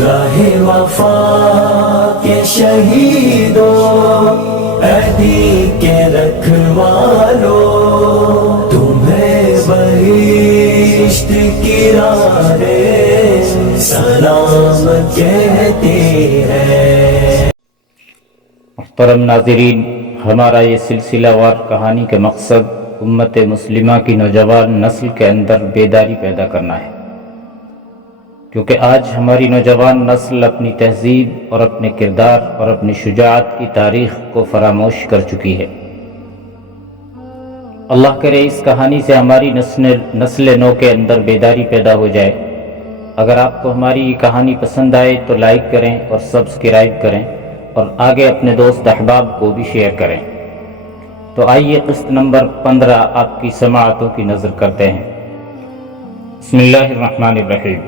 راہ وفا کے شہیدوں، عہدی کے رکھوالوں، تمہیں بہشت کی راہیں سلام کہتی ہے۔ محترم ناظرین، ہمارا یہ سلسلہ وار کہانی کا مقصد امت مسلمہ کی نوجوان نسل کے اندر بیداری پیدا کرنا ہے، کیونکہ آج ہماری نوجوان نسل اپنی تہذیب اور اپنے کردار اور اپنی شجاعت کی تاریخ کو فراموش کر چکی ہے۔ اللہ کرے اس کہانی سے ہماری نسل نو کے اندر بیداری پیدا ہو جائے۔ اگر آپ کو ہماری یہ کہانی پسند آئے تو لائک کریں اور سبسکرائب کریں، اور آگے اپنے دوست احباب کو بھی شیئر کریں۔ تو آئیے قسط نمبر 15 آپ کی سماعتوں کی نظر کرتے ہیں۔ بسم اللہ الرحمن الرحیم۔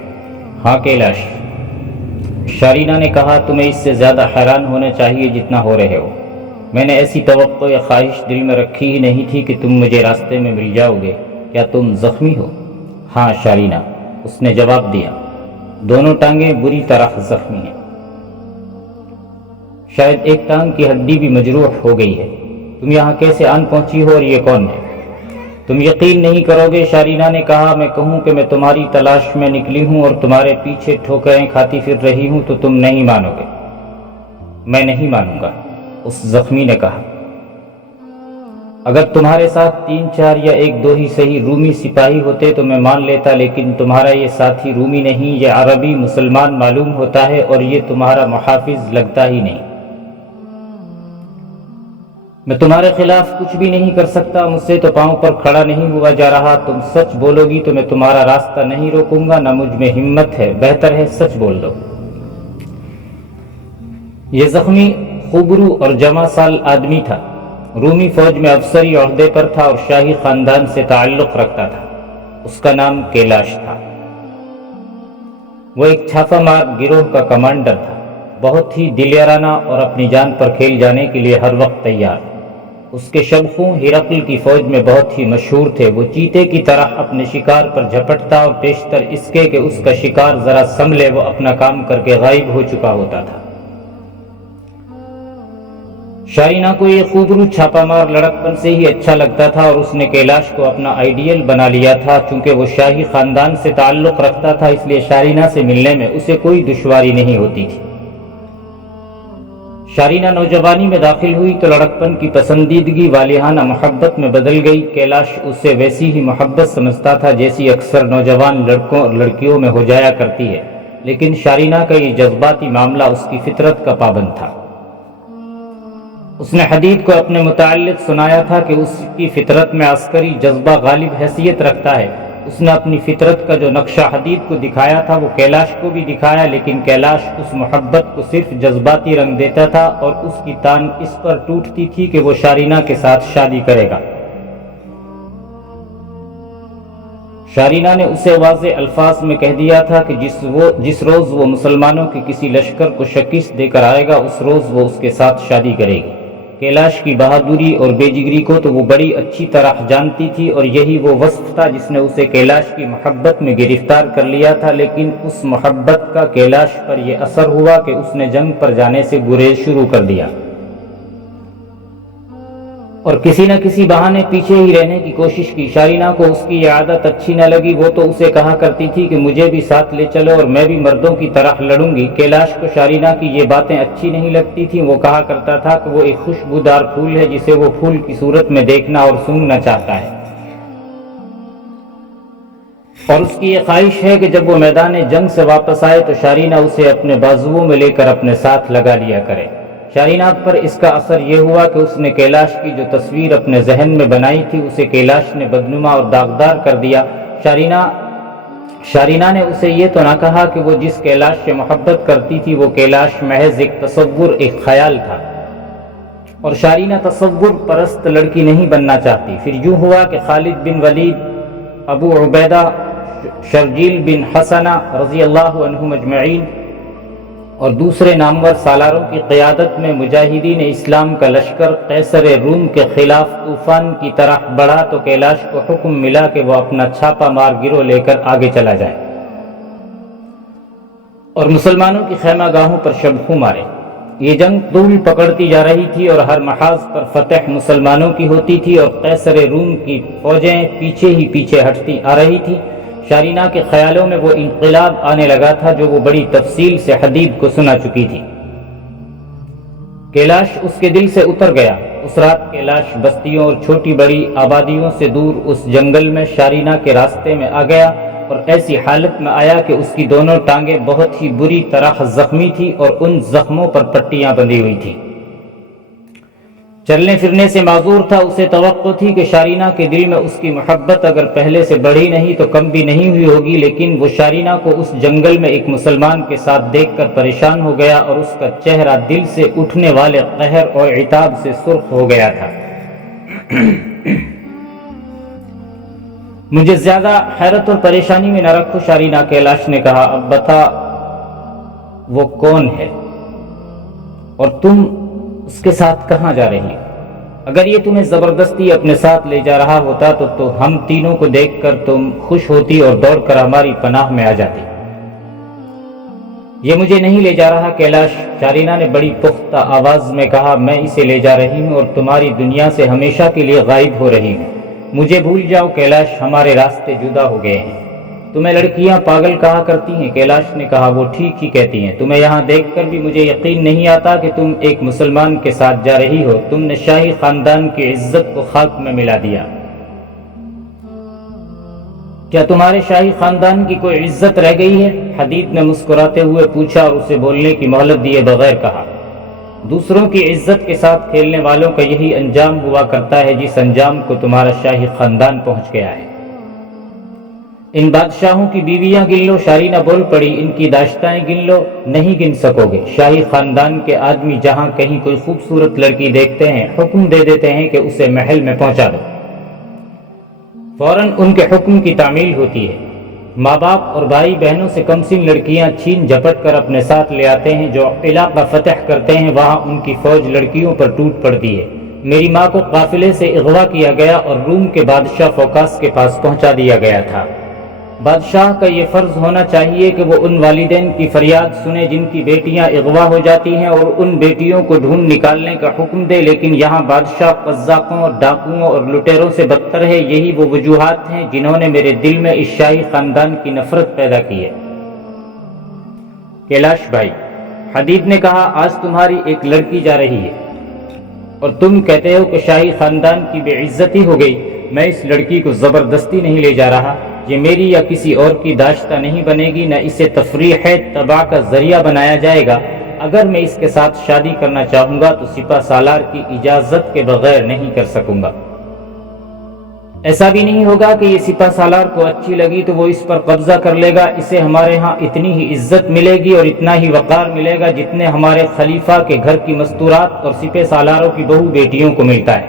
ہاں کیلاش، شارینہ نے کہا، تمہیں اس سے زیادہ حیران ہونا چاہیے جتنا ہو رہے ہو۔ میں نے ایسی توقع یا خواہش دل میں رکھی ہی نہیں تھی کہ تم مجھے راستے میں مل جاؤ گے۔ کیا تم زخمی ہو؟ ہاں شارینہ، اس نے جواب دیا، دونوں ٹانگیں بری طرح زخمی ہیں، شاید ایک ٹانگ کی ہڈی بھی مجروح ہو گئی ہے۔ تم یہاں کیسے آن پہنچی ہو اور یہ کون ہے؟ تم یقین نہیں کرو گے، شارینہ نے کہا، میں کہوں کہ میں تمہاری تلاش میں نکلی ہوں اور تمہارے پیچھے ٹھوکریں کھاتی پھر رہی ہوں تو تم نہیں مانو گے۔ میں نہیں مانوں گا، اس زخمی نے کہا۔ اگر تمہارے ساتھ 3 4 یا 1 2 ہی صحیح رومی سپاہی ہوتے تو میں مان لیتا، لیکن تمہارا یہ ساتھی رومی نہیں، یہ عربی مسلمان معلوم ہوتا ہے اور یہ تمہارا محافظ لگتا ہی نہیں۔ میں تمہارے خلاف کچھ بھی نہیں کر سکتا، مجھ سے تو پاؤں پر کھڑا نہیں ہوا جا رہا۔ تم سچ بولو گی تو میں تمہارا راستہ نہیں روکوں گا، نہ مجھ میں ہمت ہے، بہتر ہے سچ بول دو۔ یہ زخمی خوبرو اور جمع سال آدمی تھا، رومی فوج میں افسری عہدے پر تھا اور شاہی خاندان سے تعلق رکھتا تھا۔ اس کا نام کیلاش تھا۔ وہ ایک چھاپہ مار گروہ کا کمانڈر تھا، بہت ہی دلیرانہ اور اپنی جان پر کھیل جانے کے لیے ہر وقت تیار۔ اس کے شبخوں ہرقل کی فوج میں بہت ہی مشہور تھے۔ وہ چیتے کی طرح اپنے شکار پر جھپٹتا اور پیشتر اس کے کہ اس کا شکار ذرا سنبھلے وہ اپنا کام کر کے غائب ہو چکا ہوتا تھا۔ شارینہ کو یہ خوبرو چھاپا مار لڑکپن سے ہی اچھا لگتا تھا اور اس نے کیلاش کو اپنا آئیڈیل بنا لیا تھا۔ چونکہ وہ شاہی خاندان سے تعلق رکھتا تھا اس لیے شارینہ سے ملنے میں اسے کوئی دشواری نہیں ہوتی تھی۔ شارینہ نوجوانی میں داخل ہوئی تو لڑکپن کی پسندیدگی والہانہ محبت میں بدل گئی۔ کیلاش اسے ویسی ہی محبت سمجھتا تھا جیسی اکثر نوجوان لڑکوں اور لڑکیوں میں ہو جایا کرتی ہے، لیکن شارینہ کا یہ جذباتی معاملہ اس کی فطرت کا پابند تھا۔ اس نے حدید کو اپنے متعلق سنایا تھا کہ اس کی فطرت میں عسکری جذبہ غالب حیثیت رکھتا ہے۔ اس نے اپنی فطرت کا جو نقشہ حدید کو دکھایا تھا وہ کیلاش کو بھی دکھایا، لیکن کیلاش اس محبت کو صرف جذباتی رنگ دیتا تھا اور اس کی تان اس پر ٹوٹتی تھی کہ وہ شارینہ کے ساتھ شادی کرے گا۔ شارینہ نے اسے واضح الفاظ میں کہہ دیا تھا کہ جس روز وہ مسلمانوں کے کسی لشکر کو شکست دے کر آئے گا اس روز وہ اس کے ساتھ شادی کرے گی۔ کیلاش کی بہادری اور بے جگری کو تو وہ بڑی اچھی طرح جانتی تھی اور یہی وہ وصف تھا جس نے اسے کیلاش کی محبت میں گرفتار کر لیا تھا، لیکن اس محبت کا کیلاش پر یہ اثر ہوا کہ اس نے جنگ پر جانے سے گریز شروع کر دیا اور کسی نہ کسی بہانے پیچھے ہی رہنے کی کوشش کی۔ شارینہ کو اس کی یہ عادت اچھی نہ لگی، وہ تو اسے کہا کرتی تھی کہ مجھے بھی ساتھ لے چلو اور میں بھی مردوں کی طرح لڑوں گی۔ کیلاش کو شارینہ کی یہ باتیں اچھی نہیں لگتی تھیں۔ وہ کہا کرتا تھا کہ وہ ایک خوشبودار پھول ہے جسے وہ پھول کی صورت میں دیکھنا اور سونگھنا چاہتا ہے، اور اس کی یہ خواہش ہے کہ جب وہ میدان جنگ سے واپس آئے تو شارینہ اسے اپنے بازوؤں میں لے کر اپنے ساتھ لگا لیا کرے۔ شارینہ پر اس کا اثر یہ ہوا کہ اس نے کیلاش کی جو تصویر اپنے ذہن میں بنائی تھی اسے کیلاش نے بدنما اور داغدار کر دیا۔ شارینہ نے اسے یہ تو نہ کہا کہ وہ جس کیلاش سے محبت کرتی تھی وہ کیلاش محض ایک تصور، ایک خیال تھا، اور شارینہ تصور پرست لڑکی نہیں بننا چاہتی۔ پھر یوں ہوا کہ خالد بن ولید، ابو عبیدہ، شرجیل بن حسنہ رضی اللہ عنہم اجمعین اور دوسرے نامور سالاروں کی قیادت میں مجاہدین اسلام کا لشکر قیصر روم کے خلاف طوفان کی طرح بڑھا تو کیلاش کو حکم ملا کہ وہ اپنا چھاپا مار گروہ لے کر آگے چلا جائے۔ اور مسلمانوں کی خیمہ گاہوں پر شبخوں مارے۔ یہ جنگ طول پکڑتی جا رہی تھی اور ہر محاذ پر فتح مسلمانوں کی ہوتی تھی اور قیصر روم کی فوجیں پیچھے ہی پیچھے ہٹتی آ رہی تھی۔ شارینہ کے خیالوں میں وہ انقلاب آنے لگا تھا جو وہ بڑی تفصیل سے حدید کو سنا چکی تھی۔ کیلاش اس کے دل سے اتر گیا۔ اس رات کیلاش بستیوں اور چھوٹی بڑی آبادیوں سے دور اس جنگل میں شارینہ کے راستے میں آ گیا اور ایسی حالت میں آیا کہ اس کی دونوں ٹانگیں بہت ہی بری طرح زخمی تھی اور ان زخموں پر پٹیاں بندھی ہوئی تھی۔ چلنے پھرنے سے معذور تھا۔ اسے توقع تھی کہ شارینہ کے دل میں اس کی محبت اگر پہلے سے بڑھی نہیں تو کم بھی نہیں ہوئی ہوگی، لیکن وہ شارینہ کو اس جنگل میں ایک مسلمان کے ساتھ دیکھ کر پریشان ہو گیا اور اس کا چہرہ دل سے اٹھنے والے قہر اور عتاب سے سرخ ہو گیا تھا۔ مجھے زیادہ حیرت اور پریشانی میں نہ رکھو شارینہ، کیلاش نے کہا، اب بتا وہ کون ہے اور تم اس کے ساتھ کہاں جا رہی ہو؟ اگر یہ تمہیں زبردستی اپنے ساتھ لے جا رہا ہوتا تو ہم تینوں کو دیکھ کر تم خوش ہوتی اور دوڑ کر ہماری پناہ میں آ جاتی۔ یہ مجھے نہیں لے جا رہا کیلاش، شارینہ نے بڑی پختہ آواز میں کہا، میں اسے لے جا رہی ہوں اور تمہاری دنیا سے ہمیشہ کے لیے غائب ہو رہی ہوں۔ مجھے بھول جاؤ کیلاش، ہمارے راستے جدا ہو گئے ہیں۔ تمہیں لڑکیاں پاگل کہا کرتی ہیں، کیلاش نے کہا، وہ ٹھیک ہی کہتی ہیں۔ تمہیں یہاں دیکھ کر بھی مجھے یقین نہیں آتا کہ تم ایک مسلمان کے ساتھ جا رہی ہو۔ تم نے شاہی خاندان کی عزت کو خاک میں ملا دیا۔ کیا تمہارے شاہی خاندان کی کوئی عزت رہ گئی ہے؟ حدید نے مسکراتے ہوئے پوچھا اور اسے بولنے کی مہلت دیے بغیر کہا، دوسروں کی عزت کے ساتھ کھیلنے والوں کا یہی انجام ہوا کرتا ہے جس انجام کو تمہارا شاہی خاندان پہنچ گیا ہے۔ ان بادشاہوں کی بیویاں گن لو، شارینہ بول پڑی، ان کی داشتائیں گن لو، نہیں گن سکو گے۔ شاہی خاندان کے آدمی جہاں کہیں کوئی خوبصورت لڑکی دیکھتے ہیں، حکم دے دیتے ہیں کہ اسے محل میں پہنچا دو۔ فوراً ان کے حکم کی تعمیل ہوتی ہے۔ ماں باپ اور بھائی بہنوں سے کم سن لڑکیاں چھین جھپٹ کر اپنے ساتھ لے آتے ہیں۔ جو علاقہ فتح کرتے ہیں وہاں ان کی فوج لڑکیوں پر ٹوٹ پڑتی ہے۔ میری ماں کو قافلے سے اغوا کیا گیا اور روم کے بادشاہ فوکاس کے پاس پہنچا دیا گیا تھا۔ بادشاہ کا یہ فرض ہونا چاہیے کہ وہ ان والدین کی فریاد سنے جن کی بیٹیاں اغوا ہو جاتی ہیں اور ان بیٹیوں کو ڈھونڈ نکالنے کا حکم دے، لیکن یہاں بادشاہ قزاقوں اور ڈاکوؤں اور لٹیروں سے بدتر ہے۔ یہی وہ وجوہات ہیں جنہوں نے میرے دل میں اس شاہی خاندان کی نفرت پیدا کی ہے۔ کیلاش بھائی، حدید نے کہا، آج تمہاری ایک لڑکی جا رہی ہے اور تم کہتے ہو کہ شاہی خاندان کی بے عزتی ہو گئی۔ میں اس لڑکی کو زبردستی نہیں لے جا رہا، یہ میری یا کسی اور کی داشتہ نہیں بنے گی، نہ اسے تفریح تباہ کا ذریعہ بنایا جائے گا۔ اگر میں اس کے ساتھ شادی کرنا چاہوں گا تو سپہ سالار کی اجازت کے بغیر نہیں کر سکوں گا۔ ایسا بھی نہیں ہوگا کہ یہ سپہ سالار کو اچھی لگی تو وہ اس پر قبضہ کر لے گا۔ اسے ہمارے ہاں اتنی ہی عزت ملے گی اور اتنا ہی وقار ملے گا جتنے ہمارے خلیفہ کے گھر کی مستورات اور سپہ سالاروں کی بہو بیٹیوں کو ملتا ہے۔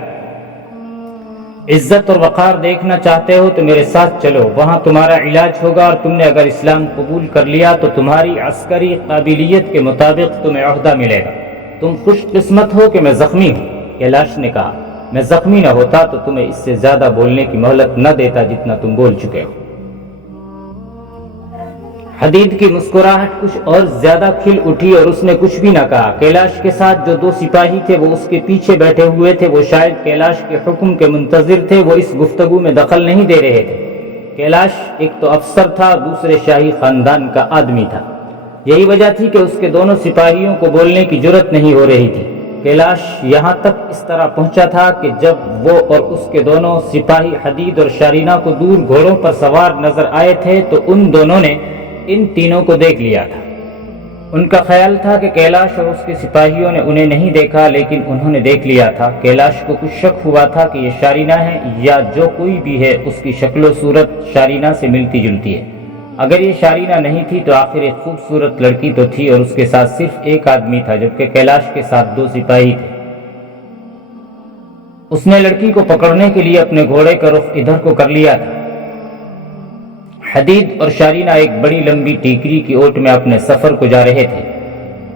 عزت اور وقار دیکھنا چاہتے ہو تو میرے ساتھ چلو، وہاں تمہارا علاج ہوگا، اور تم نے اگر اسلام قبول کر لیا تو تمہاری عسکری قابلیت کے مطابق تمہیں عہدہ ملے گا۔ تم خوش قسمت ہو کہ میں زخمی ہوں، کیلاش نے کہا۔ میں زخمی نہ ہوتا تو تمہیں اس سے زیادہ بولنے کی مہلت نہ دیتا جتنا تم بول چکے ہو۔ حدید کی مسکراہٹ کچھ اور زیادہ کھل اٹھی اور اس نے کچھ بھی نہ کہا۔ کیلاش کے ساتھ جو دو سپاہی تھے وہ اس کے پیچھے بیٹھے ہوئے تھے، وہ شاید کیلاش کے حکم کے منتظر تھے، وہ اس گفتگو میں دخل نہیں دے رہے تھے۔ کیلاش ایک تو افسر تھا، دوسرے شاہی خاندان کا آدمی تھا۔ یہی وجہ تھی کہ اس کے دونوں سپاہیوں کو بولنے کی جرت نہیں ہو رہی تھی۔ کیلاش یہاں تک اس طرح پہنچا تھا کہ جب وہ اور اس کے دونوں سپاہی حدید اور شارینہ کو دور گھوڑوں پر سوار نظر آئے تھے تو ان دونوں نے ان تینوں کو دیکھ لیا تھا۔ ان کا خیال تھا کہ کیلاش اور اس کے سپاہیوں نے انہیں نہیں دیکھا، لیکن انہوں نے دیکھ لیا تھا۔ کیلاش کو کچھ شک ہوا تھا کہ یہ شارینہ ہے یا جو کوئی بھی ہے اس کی شکل و صورت شارینہ سے ملتی جلتی ہے۔ اگر یہ شارینہ نہیں تھی تو آخر ایک خوبصورت لڑکی تو تھی اور اس کے ساتھ صرف ایک آدمی تھا، جبکہ کیلاش کے ساتھ دو سپاہی تھے۔ اس نے لڑکی کو پکڑنے کے لیے اپنے گھوڑے کا رخ ادھر کو کر لیا تھا۔ حدید اور شارینہ ایک بڑی لمبی ٹیکری کی اوٹ میں اپنے سفر کو جا رہے تھے۔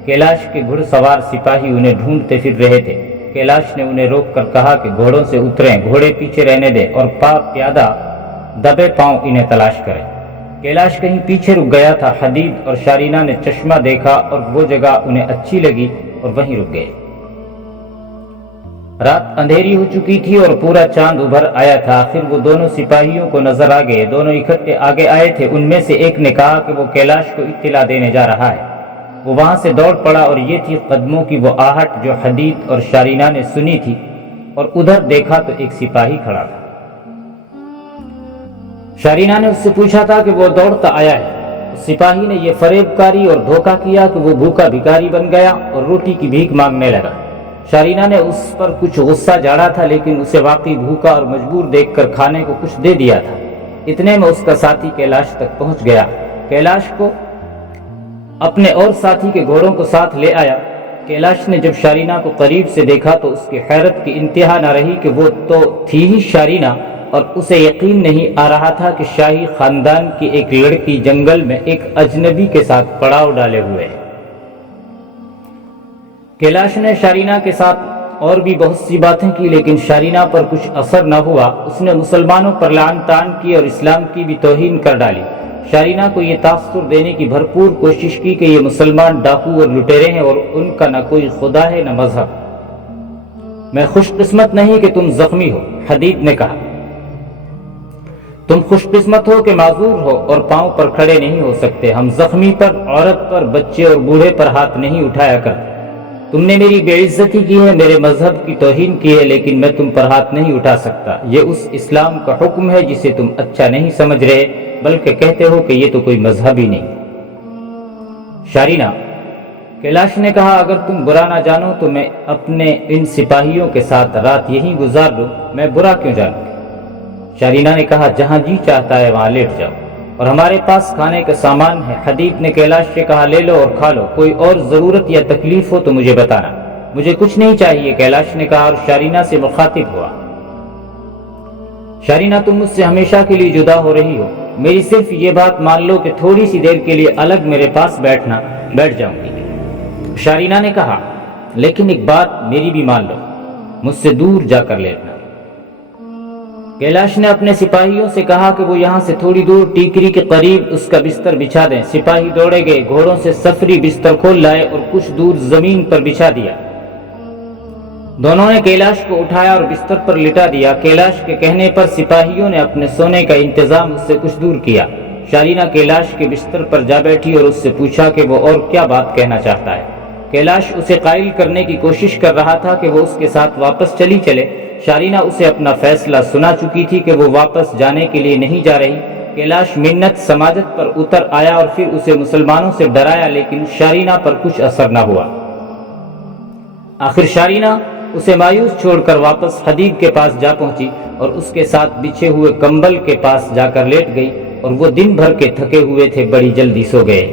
کیلاش کے گھڑ سوار سپاہی انہیں ڈھونڈتے پھر رہے تھے۔ کیلاش نے انہیں روک کر کہا کہ گھوڑوں سے اتریں، گھوڑے پیچھے رہنے دیں اور پیادہ دبے پاؤں انہیں تلاش کریں۔ کیلاش کہیں پیچھے رک گیا تھا۔ حدید اور شارینہ نے چشمہ دیکھا اور وہ جگہ انہیں اچھی لگی اور وہیں رک گئے۔ رات اندھیری ہو چکی تھی اور پورا چاند ابھر آیا تھا۔ آخر وہ دونوں سپاہیوں کو نظر آ گئے۔ دونوں اکٹھے آگے آئے تھے۔ ان میں سے ایک نے کہا کہ وہ کیلاش کو اطلاع دینے جا رہا ہے۔ وہ وہاں سے دوڑ پڑا اور یہ تھی قدموں کی وہ آہٹ جو حدید اور شارینہ نے سنی تھی، اور ادھر دیکھا تو ایک سپاہی کھڑا تھا۔ شارینہ نے اس سے پوچھا تھا کہ وہ دوڑتا آیا ہے۔ سپاہی نے یہ فریب کاری اور دھوکہ کیا کہ وہ بھوکا بھکاری بن گیا اور روٹی کی بھیک مانگنے لگا۔ شارینہ نے اس پر کچھ غصہ جھاڑا تھا، لیکن اسے واقعی بھوکا اور مجبور دیکھ کر کھانے کو کچھ دے دیا تھا۔ اتنے میں اس کا ساتھی کیلاش تک پہنچ گیا۔ کیلاش کو اپنے اور ساتھی کے گھوڑوں کو ساتھ لے آیا۔ کیلاش نے جب شارینہ کو قریب سے دیکھا تو اس کی حیرت کی انتہا نہ رہی کہ وہ تو تھی ہی شارینہ، اور اسے یقین نہیں آ رہا تھا کہ شاہی خاندان کی ایک لڑکی جنگل میں ایک اجنبی کے ساتھ پڑاؤ ڈالے ہوئے ہے۔ کیلاش نے شارینہ کے ساتھ اور بھی بہت سی باتیں کی، لیکن شارینہ پر کچھ اثر نہ ہوا۔ اس نے مسلمانوں پر لعن طعن کی اور اسلام کی بھی توہین کر ڈالی۔ شارینہ کو یہ تاثر دینے کی بھرپور کوشش کی کہ یہ مسلمان ڈاکو اور لٹیرے ہیں اور ان کا نہ کوئی خدا ہے نہ مذہب۔ میں خوش قسمت نہیں کہ تم زخمی ہو، حدید نے کہا۔ تم خوش قسمت ہو کہ معذور ہو اور پاؤں پر کھڑے نہیں ہو سکتے۔ ہم زخمی پر، عورت پر، بچے اور بوڑھے پر ہاتھ نہیں اٹھایا کرتے۔ تم نے میری بے عزتی کی ہے، میرے مذہب کی توہین کی ہے، لیکن میں تم پر ہاتھ نہیں اٹھا سکتا۔ یہ اس اسلام کا حکم ہے جسے تم اچھا نہیں سمجھ رہے، بلکہ کہتے ہو کہ یہ تو کوئی مذہب ہی نہیں۔ شارینہ، کیلاش نے کہا، اگر تم برا نہ جانو تو میں اپنے ان سپاہیوں کے ساتھ رات یہیں گزار لوں۔ میں برا کیوں جانوں؟ شارینہ نے کہا، جہاں جی چاہتا ہے وہاں لیٹ جاؤ، اور ہمارے پاس کھانے کا سامان ہے۔ حدید نے کیلاش سے کہا، لے لو اور کھا لو، کوئی اور ضرورت یا تکلیف ہو تو مجھے بتانا۔ مجھے کچھ نہیں چاہیے، کیلاش نے کہا اور شارینہ سے مخاطب ہوا۔ شارینہ، تم مجھ سے ہمیشہ کے لیے جدا ہو رہی ہو۔ میری صرف یہ بات مان لو کہ تھوڑی سی دیر کے لیے الگ میرے پاس بیٹھ جاؤں گی۔ شارینہ نے کہا، لیکن ایک بات میری بھی مان لو، مجھ سے دور جا کر لیٹنا۔ کیلاش نے اپنے سپاہیوں سے کہا کہ وہ یہاں سے تھوڑی دور ٹیکری کے قریب اس کا بستر بچھا دیں۔ سپاہی دوڑے گئے، گھوڑوں سے سفری بستر کھول لائے اور کچھ دور زمین پر بچھا دیا۔ دونوں نے کیلاش کو اٹھایا اور بستر پر لٹا دیا۔ کیلاش کے کہنے پر سپاہیوں نے اپنے سونے کا انتظام اس سے کچھ دور کیا۔ شارینہ کیلاش کے بستر پر جا بیٹھی اور اس سے پوچھا کہ وہ اور کیا بات کہنا چاہتا ہے۔ کیلاش اسے قائل کرنے کی کوشش کر رہا تھا کہ وہ اس کے ساتھ واپس چلی چلے۔ شارینہ اسے اپنا فیصلہ سنا چکی تھی کہ وہ واپس جانے کے لیے نہیں جا رہی۔ کیلاش منت سماجت پر اتر آیا اور پھر اسے مسلمانوں سے ڈرایا، لیکن شارینہ پر کچھ اثر نہ ہوا۔ آخر شارینہ اسے مایوس چھوڑ کر واپس حدید کے پاس جا پہنچی اور اس کے ساتھ بچھے ہوئے کمبل کے پاس جا کر لیٹ گئی، اور وہ دن بھر کے تھکے ہوئے تھے، بڑی جلدی سو گئے۔